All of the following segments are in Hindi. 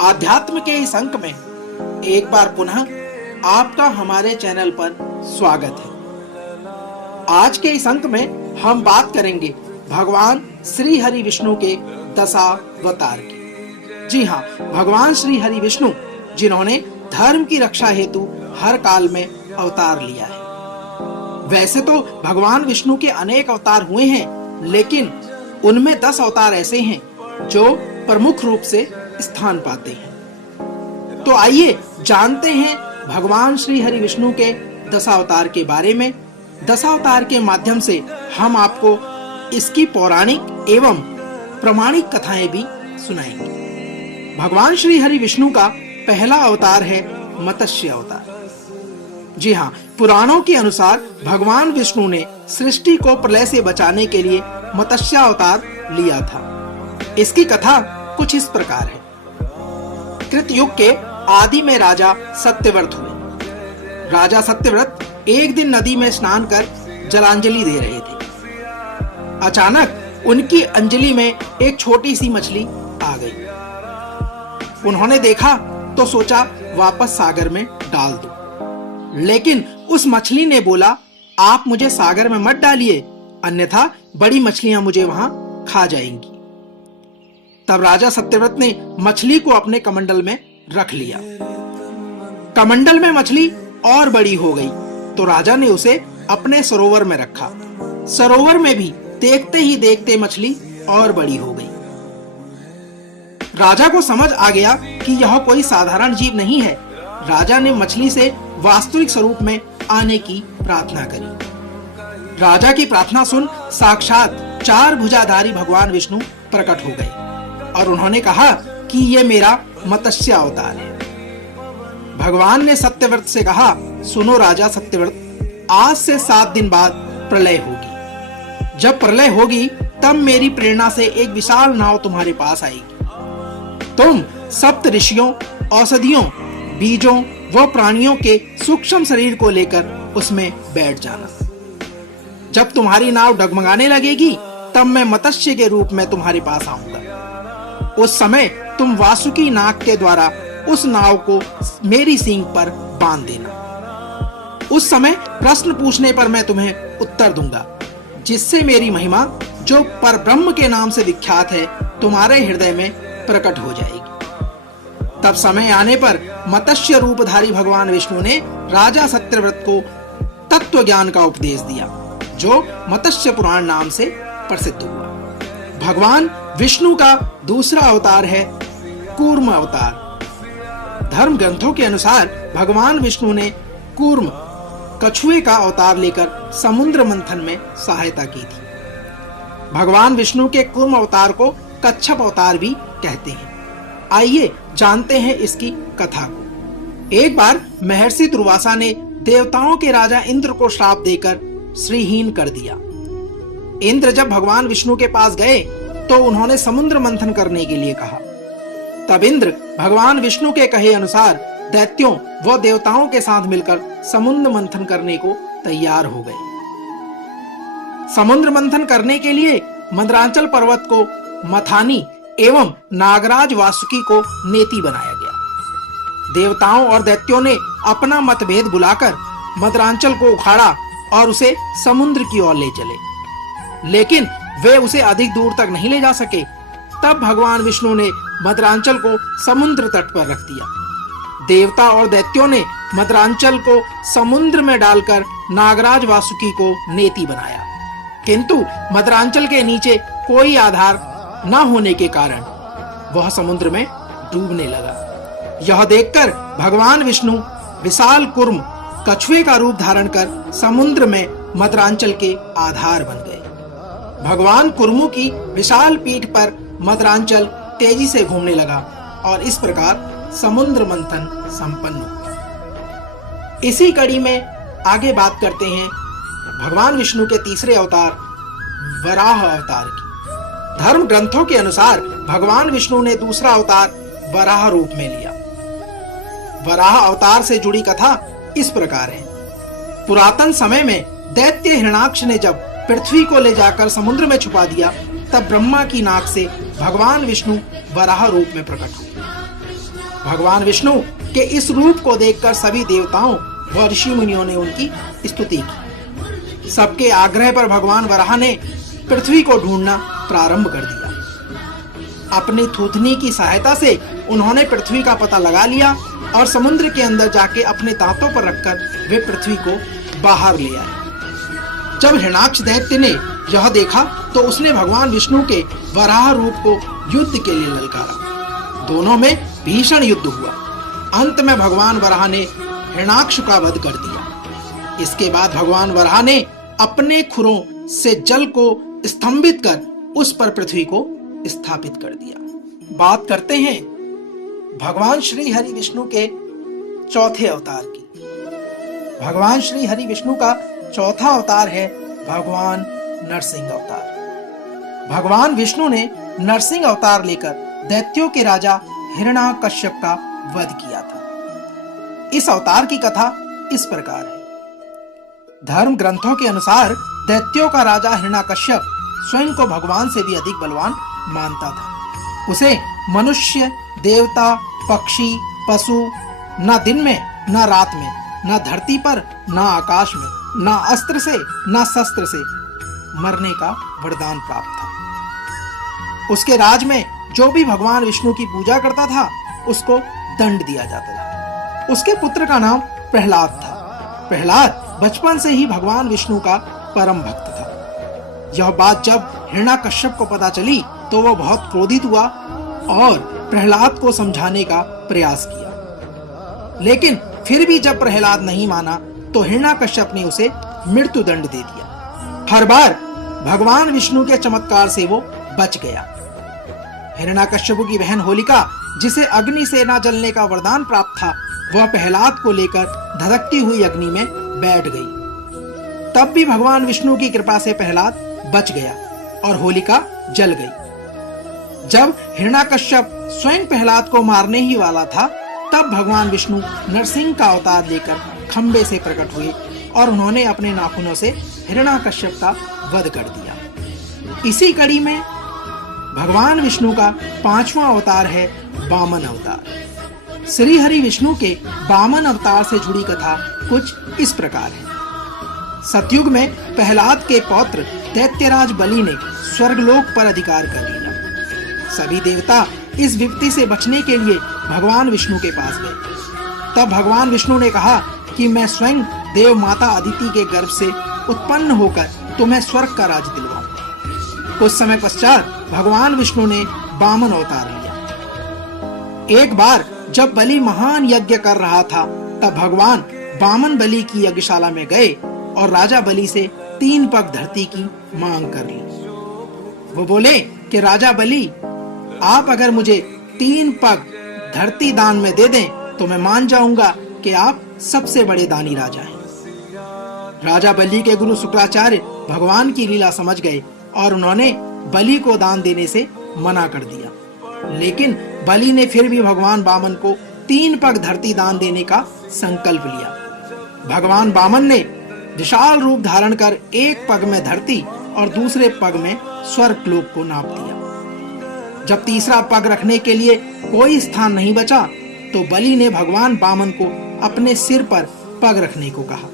आध्यात्म के इस अंक में एक बार पुनः आपका हमारे चैनल पर स्वागत है। आज के इस अंक में हम बात करेंगे भगवान श्री हरि विष्णु के दशावतार की। जी हाँ, भगवान श्री हरि विष्णु जिन्होंने धर्म की रक्षा हेतु हर काल में अवतार लिया है। वैसे तो भगवान विष्णु के अनेक अवतार हुए हैं, लेकिन उनमें 10 अवतार ऐसे हैं जो प्रमुख रूप से स्थान पाते हैं। तो आइए जानते हैं भगवान श्री हरि विष्णु के दशावतार के बारे में। दशावतार के माध्यम से हम आपको इसकी पौराणिक एवं प्रमाणिक कथाएं भी सुनाएंगे। भगवान श्री हरि विष्णु का पहला अवतार है मत्स्य अवतार। जी हाँ, पुराणों के अनुसार भगवान विष्णु ने सृष्टि को प्रलय से बचाने के लिए मत्स्य अवतार लिया था। इसकी कथा कुछ इस प्रकार है। कृतयुग के आदि में राजा सत्यव्रत हुए। राजा सत्यव्रत एक दिन नदी में स्नान कर जलांजलि दे रहे थे। अचानक उनकी अंजलि में एक छोटी सी मछली आ गई। उन्होंने देखा तो सोचा वापस सागर में डाल दो, लेकिन उस मछली ने बोला, आप मुझे सागर में मत डालिए, अन्यथा बड़ी मछलियां मुझे वहां खा जाएंगी। तब राजा सत्यव्रत ने मछली को अपने कमंडल में रख लिया। कमंडल में मछली और बड़ी हो गई तो राजा ने उसे अपने सरोवर में रखा। सरोवर में भी देखते ही देखते मछली और बड़ी हो गई। राजा को समझ आ गया कि यह कोई साधारण जीव नहीं है। राजा ने मछली से वास्तविक स्वरूप में आने की प्रार्थना करी। राजा की प्रार्थना सुन साक्षात 4 भुजाधारी भगवान विष्णु प्रकट हो गए और उन्होंने कहा कि ये मेरा मत्स्य अवतार है। भगवान ने सत्यव्रत से कहा, सुनो राजा सत्यव्रत, आज से 7 दिन बाद प्रलय होगी। जब प्रलय होगी तब मेरी प्रेरणा से एक विशाल नाव तुम्हारे पास आएगी। तुम सप्त ऋषियों, औषधियों, बीजों व प्राणियों के सूक्ष्म शरीर को लेकर उसमें बैठ जाना। जब तुम्हारी नाव डगमगाने लगेगी तब मैं मत्स्य के रूप में तुम्हारे पास आऊंगा। उस समय तुम वासुकी नाग के द्वारा उस नाव को मेरी सींग पर बांध देना। उस समय प्रश्न पूछने पर मैं तुम्हें उत्तर दूंगा, जिससे मेरी महिमा जो परब्रह्म के नाम से विख्यात है तुम्हारे हृदय में प्रकट हो जाएगी। तब समय आने पर मत्स्य रूपधारी भगवान विष्णु ने राजा सत्यव्रत को तत्व ज्ञान का उपदेश दिया, जो मत्स्य पुराण नाम से प्रसिद्ध हुआ। भगवान विष्णु का दूसरा अवतार है कूर्म अवतार। धर्म ग्रंथों के अनुसार भगवान विष्णु ने कूर्म कछुए का अवतार लेकर समुद्र मंथन में सहायता की थी। भगवान विष्णु के कूर्म अवतार को कच्छप अवतार भी कहते हैं। आइए जानते हैं इसकी कथा को। एक बार महर्षि दुर्वासा ने देवताओं के राजा इंद्र को श्राप देकर श्रीहीन कर दिया। इंद्र जब भगवान विष्णु के पास गए तो उन्होंने समुद्र मंथन करने के लिए कहा। तब इंद्र भगवान विष्णु के कहे अनुसार दैत्यों व देवताओं के साथ मिलकर समुद्र मंथन करने को तैयार हो गए। समुद्र मंथन करने के लिए मंदरांचल पर्वत को मथानी एवं नागराज वासुकी को नेति बनाया गया। देवताओं और दैत्यों ने अपना मतभेद बुलाकर मंदरांचल को उखाड़ा और उसे समुद्र की ओर ले चले, लेकिन वे उसे अधिक दूर तक नहीं ले जा सके। तब भगवान विष्णु ने मदरांचल को समुद्र तट पर रख दिया। देवता और दैत्यों ने मदरांचल को समुद्र में डालकर नागराज वासुकी को नेति बनाया, किंतु मदरांचल के नीचे कोई आधार न होने के कारण वह समुद्र में डूबने लगा। यह देखकर भगवान विष्णु विशाल कूर्म कछुए का रूप धारण कर समुद्र में मदरांचल के आधार बन गए। भगवान कुर्मु की विशाल पीठ पर मदरांचल तेजी से घूमने लगा और इस प्रकार समुद्र मंथन संपन्न हुआ। इसी कड़ी में आगे बात करते हैं भगवान विष्णु के तीसरे अवतार वराह अवतार की। धर्म ग्रंथों के अनुसार भगवान विष्णु ने दूसरा अवतार वराह रूप में लिया। वराह अवतार से जुड़ी कथा इस प्रकार है। पुरातन समय में दैत्य हिरणाक्ष ने जब पृथ्वी को ले जाकर समुद्र में छुपा दिया, तब ब्रह्मा की नाक से भगवान विष्णु वराह रूप में प्रकट हुए। भगवान विष्णु के इस रूप को देखकर सभी देवताओं व ऋषि मुनियों ने उनकी स्तुति की। सबके आग्रह पर भगवान वराह ने पृथ्वी को ढूंढना प्रारंभ कर दिया। अपनी थूथनी की सहायता से उन्होंने पृथ्वी का पता लगा लिया और समुद्र के अंदर जाके अपने दांतों पर रखकर वे पृथ्वी को बाहर ले आए। जब हिरण्याक्ष दैत्य ने यह देखा तो उसने भगवान विष्णु के वराह रूप को युद्ध के लिए ललकारा। दोनों में भीषण युद्ध हुआ। अंत में भगवान वराह ने हिरण्याक्ष का वध कर दिया। इसके बाद भगवान वराह ने अपने खुरों से जल को स्तंभित कर उस पर पृथ्वी को स्थापित कर दिया। बात करते हैं भगवान श्री हरि विष्णु के चौथे अवतार की। भगवान श्री हरि विष्णु का चौथा अवतार है भगवान नरसिंह अवतार। भगवान विष्णु ने नरसिंह अवतार लेकर दैत्यों के राजा हिरण्याकश्यप का वध किया था। इस अवतार की कथा इस प्रकार है। धर्म ग्रंथों के अनुसार दैत्यों का राजा हिरण्याकश्यप स्वयं को भगवान से भी अधिक बलवान मानता था। उसे मनुष्य, देवता, पक्षी, पशु न दिन में न रात में, न धरती पर न आकाश में, न अस्त्र से न शस्त्र से मरने का वरदान प्राप्त था। उसके राज में जो भी भगवान विष्णु की पूजा करता था उसको दंड दिया जाता था। उसके पुत्र का नाम प्रहलाद था। प्रहलाद बचपन से ही भगवान विष्णु का परम भक्त था। यह बात जब हिरण्याकश्यप को पता चली तो वह बहुत क्रोधित हुआ और प्रहलाद को समझाने का प्रयास किया। लेकिन फिर भी जब प्रहलाद नहीं माना तो हिरण्याकश्यप ने उसे मृत्यु दंड दे दिया। हर बार भगवान विष्णु के चमत्कार से वो बच गया। हिरण्याकश्यप की बहन होलिका, जिसे अग्नि से न जलने का वरदान प्राप्त था, वह प्रहलाद को लेकर धधकती हुई अग्नि में बैठ गई। तब भी भगवान विष्णु की कृपा से प्रहलाद बच गया और होलिका जल गई। जब हिरण्याकश्यप स्वयं प्रहलाद को मारने ही वाला था तब भगवान विष्णु नरसिंह का अवतार लेकर खंबे से प्रकट हुए और उन्होंने अपने नाखूनों से हिरण्याकश्यप का वध कर दिया। इसी कड़ी में भगवान विष्णु का पांचवा अवतार है वामन अवतार। श्री हरि विष्णु के वामन अवतार से जुड़ी कथा कुछ इस प्रकार है। सतयुग में प्रहलाद के पौत्र दैत्यराज बलि ने स्वर्गलोक पर अधिकार कर लिया। सभी देवता इस विपत्ति से बचने के लिए भगवान विष्णु के पास गए। तब भगवान विष्णु ने कहा कि मैं स्वयं देव माता अदिति के गर्भ से उत्पन्न होकर तुम्हें स्वर्ग का राज दिलवाऊंगा। कुछ समय पश्चात भगवान विष्णु ने वामन अवतार लिया। एक बार जब बलि महान यज्ञ कर रहा था तब भगवान वामन बलि की यज्ञशाला में गए और राजा बलि से 3 पग धरती की मांग कर ली। वो बोले कि राजा बलि, आप अगर मुझे 3 पग धरती दान में दे दें तो मैं मान जाऊंगा कि आप सबसे बड़े दानी राजा हैं। राजा बलि के गुरु शुक्राचार्य भगवान की लीला समझ गए और उन्होंने बलि को दान देने से मना कर दिया। लेकिन बलि ने फिर भी भगवान वामन को 3 पग धरती दान देने का संकल्प लिया। भगवान वामन ने विशाल रूप धारण कर एक पग में धरती और दूसरे पग में स्वर्ग लोक को नाप दिया। जब तीसरा पग रखने के लिए कोई स्थान नहीं बचा तो बलि ने भगवान वामन को अपने सिर पर पग रखने को कहा।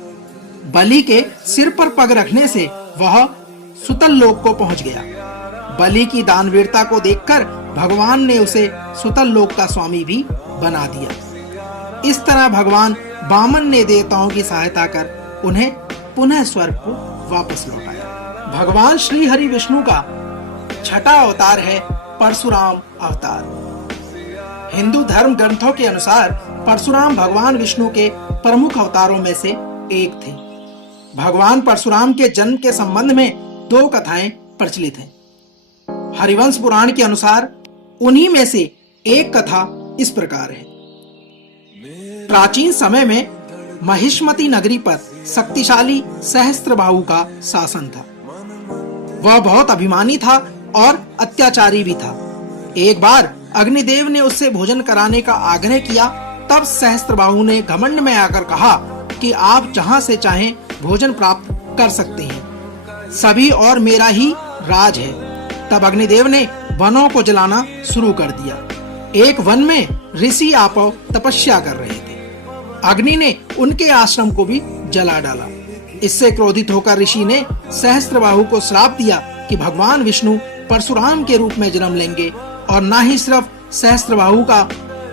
बलि के सिर पर पग रखने से वह सुतल लोक को पहुंच गया। बलि की दानवीरता को देखकर भगवान ने उसे सुतल लोक का स्वामी भी बना दिया। इस तरह भगवान वामन ने देवताओं की सहायता कर उन्हें पुनः स्वर्ग को वापस लौटाया। भगवान श्री हरि विष्णु का छठा अवतार है परशुराम अवतार। हिंदू धर्म ग्रंथों के अनुसार परशुराम भगवान विष्णु के प्रमुख अवतारों में से एक थे। भगवान परशुराम के जन्म के संबंध में 2 कथाएं प्रचलित हैं। हरिवंश पुराण के अनुसार उन्हीं में से एक कथा इस प्रकार है। प्राचीन समय में महिष्मती नगरी पर शक्तिशाली सहस्त्रबाहु का शासन था। वह बहुत अभिमानी था और अत्याचारी भी था। एक बार अग्निदेव ने उससे भोजन कराने का आग्रह किया। तब सहस्त्रबाहु ने घमंड में आकर कहा कि आप जहां से चाहें भोजन प्राप्त कर सकते हैं, सभी और मेरा ही राज है। तब अग्निदेव ने वनों को जलाना शुरू कर दिया। एक वन में ऋषि आपव तपस्या कर रहे थे। अग्नि ने उनके आश्रम को भी जला डाला। इससे क्रोधित होकर ऋषि ने सहस्त्रबाहु को श्राप दिया कि भगवान विष्णु परशुराम के रूप में जन्म लेंगे और न ही सिर्फ सहस्त्रबाहु का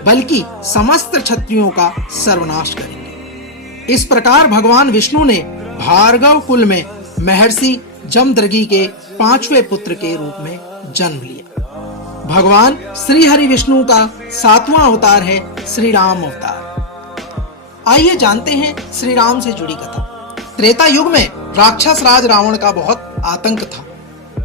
बल्कि समस्त क्षत्रियों का सर्वनाश करेंगे। इस प्रकार भगवान विष्णु ने भार्गव कुल में महर्षि जमदग्नि के 5वें पुत्र के रूप में जन्म लिया। भगवान श्री हरि विष्णु का 7वां अवतार है श्री राम अवतार। आइए जानते हैं श्री राम से जुड़ी कथा। त्रेता युग में राक्षस राज रावण का बहुत आतंक था।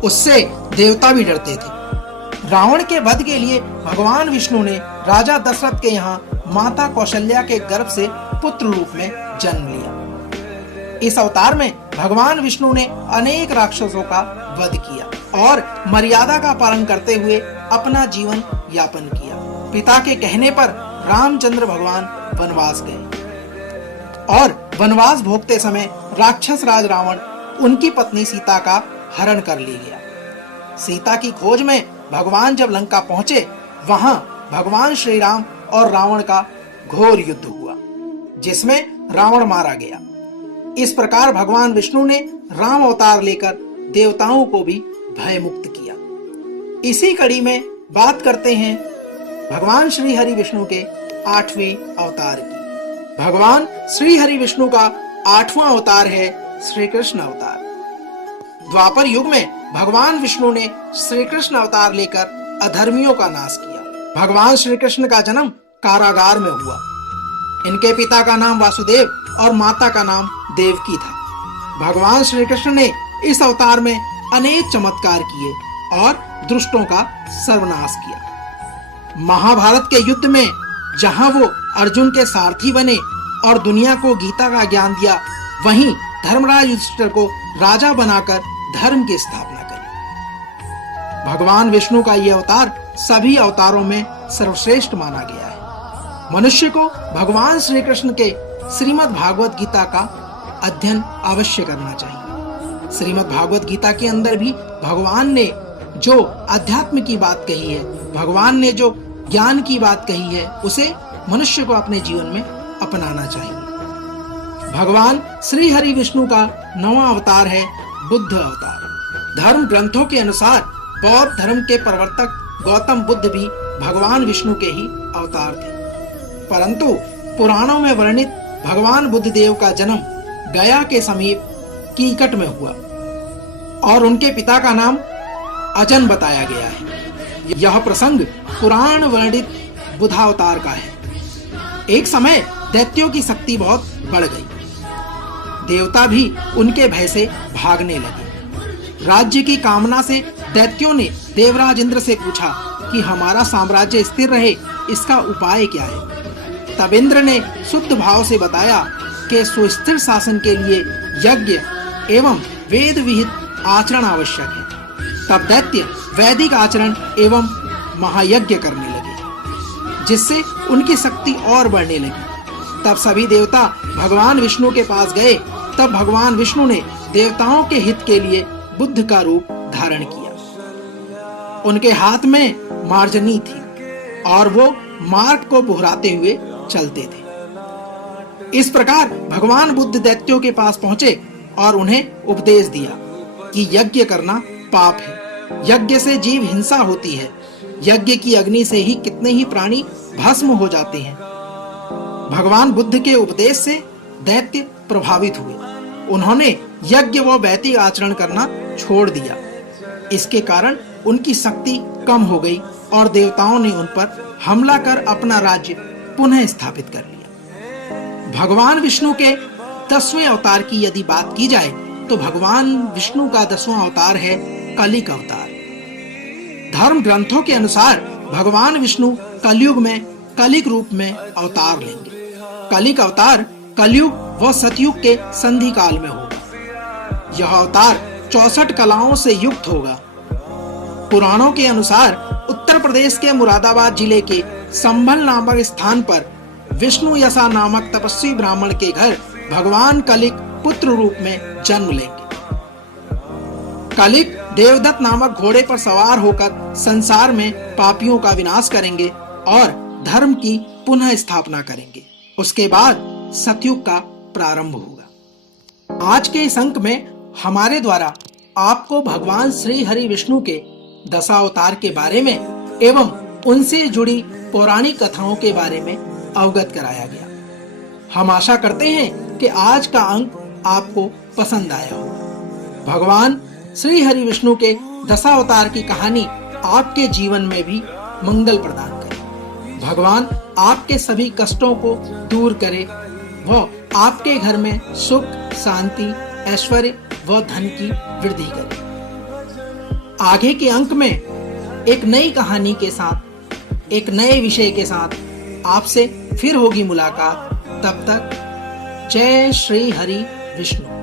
उससे देवता भी डरते थे। रावण के वध के लिए भगवान विष्णु ने राजा दशरथ के यहाँ माता कौशल्या के गर्भ से पुत्र रूप में जन्म लिया। इस अवतार में भगवान विष्णु ने अनेक राक्षसों का वध किया और मर्यादा का पालन करते हुए अपना जीवन यापन किया। पिता के कहने पर रामचंद्र भगवान वनवास गए और वनवास भोगते समय राक्षस राज रावण उनकी पत्नी सीता का हरण कर ले गया। सीता की खोज में भगवान जब लंका पहुंचे, वहां भगवान श्री राम और रावण का घोर युद्ध हुआ, जिसमें रावण मारा गया। इस प्रकार भगवान विष्णु ने राम अवतार लेकर देवताओं को भी भय मुक्त किया। इसी कड़ी में बात करते हैं भगवान श्री हरि विष्णु के 8वें अवतार की। भगवान श्री हरि विष्णु का 8वां अवतार है श्री कृष्ण अवतार। द्वापर युग में भगवान विष्णु ने श्री कृष्ण अवतार लेकर अधर्मियों का नाश किया। भगवान श्री कृष्ण का जन्म कारागार में हुआ। इनके पिता का नाम वासुदेव और माता का नाम देवकी था। भगवान श्री कृष्ण ने इस अवतार में अनेक चमत्कार किए और दुष्टों का सर्वनाश किया। महाभारत के युद्ध में जहां वो अर्जुन के सारथी बने और दुनिया को गीता का ज्ञान दिया, वहीं धर्मराज युधिष्ठिर को राजा बनाकर धर्म की स्थापना करी। भगवान विष्णु का यह अवतार सभी अवतारों में सर्वश्रेष्ठ माना गया है। मनुष्य को भगवान श्री कृष्ण के श्रीमद् भागवत गीता का अध्ययन अवश्य करना चाहिए। श्रीमद् भागवत गीता के अंदर भी भगवान ने जो अध्यात्म की बात कही है, भगवान ने जो ज्ञान की बात कही है, उसे मनुष्य को अपने जीवन में अपनाना चाहिए। भगवान श्री हरि विष्णु का 9वां अवतार है बुद्ध अवतार। धर्म ग्रंथों के अनुसार बौद्ध धर्म के प्रवर्तक गौतम बुद्ध भी भगवान विष्णु के ही अवतार थे, परंतु पुराणों में वर्णित भगवान बुद्ध देव का जन्म गया के समीप कीकट में हुआ और उनके पिता का नाम अजन बताया गया है। यह प्रसंग पुराण वर्णित बुद्धावतार का है। एक समय दैत्यों की शक्ति बहुत बढ़ गई। देवता भी उनके भय से भागने लगे। राज्य की कामना से दैत्यों ने देवराज इंद्र से पूछा कि हमारा साम्राज्य स्थिर रहे, इसका उपाय क्या है। तब इंद्र ने शुद्ध भाव से बताया कि सुस्थिर शासन के लिए यज्ञ एवं वेद विहित आचरण आवश्यक है। तब दैत्य वैदिक आचरण एवं महायज्ञ करने लगे, जिससे उनकी शक्ति और बढ़ने लगी। तब सभी देवता भगवान विष्णु के पास गए। तब भगवान विष्णु ने देवताओं के हित के लिए बुद्ध का रूप धारण किया। उनके हाथ में मार्जनी थी और वो मार्ग को बुहराते हुए चलते थे। इस प्रकार भगवान बुद्ध दैत्यों के पास पहुंचे और उन्हें उपदेश दिया कि यज्ञ करना पाप है। यज्ञ से जीव हिंसा होती है। यज्ञ की अग्नि से ही कितने ही प्राणी भस्म हो जाते हैं। भगवान बुद्ध के उपदेश से दैत्य प्रभावित हुए। उन्होंने यज्ञ व वैदिक आचरण करना छोड़ दिया। इसके कारण उनकी शक्ति कम हो गई और देवताओं ने उन पर हमला कर अपना राज्य पुनः स्थापित कर लिया। भगवान विष्णु के 10वें अवतार की यदि बात की जाए तो भगवान विष्णु का 10वां अवतार है कलिक अवतार। धर्म ग्रंथों के अनुसार भगवान विष्णु कलयुग में कलिक रूप में अवतार लेंगे। कलिक अवतार कलयुग व सतयुग के संधि काल में होगा। यह अवतार 64 कलाओं से युक्त होगा। पुराणों के अनुसार उत्तर प्रदेश के मुरादाबाद जिले के संभल नामक स्थान पर विष्णु यसा नामक तपस्वी ब्राह्मण के घर भगवान कलिक पुत्र रूप में जन्म लेंगे। कलिक देवदत्त नामक घोड़े पर सवार होकर संसार में पापियों का विनाश करेंगे और धर्म की पुनः स्थापना करेंगे। उसके बाद सतयुग का प्रारंभ होगा। आज के इस अंक में हमारे द्वारा आपको भगवान श्री हरि विष्णु के दशावतार के बारे में एवं उनसे जुड़ी पौराणिक कथाओं के बारे में अवगत कराया गया। हम आशा करते हैं कि आज का अंक आपको पसंद आया हो। भगवान श्री हरि विष्णु के दशावतार की कहानी आपके जीवन में भी मंगल प्रदान करे। भगवान आपके सभी कष्टों को दूर करे, वह आपके घर में सुख, शांति, ऐश्वर्य व धन की वृद्धि करे। आगे के अंक में एक नई कहानी के साथ, एक नए विषय के साथ आपसे फिर होगी मुलाकात। तब तक जय श्री हरि विष्णु।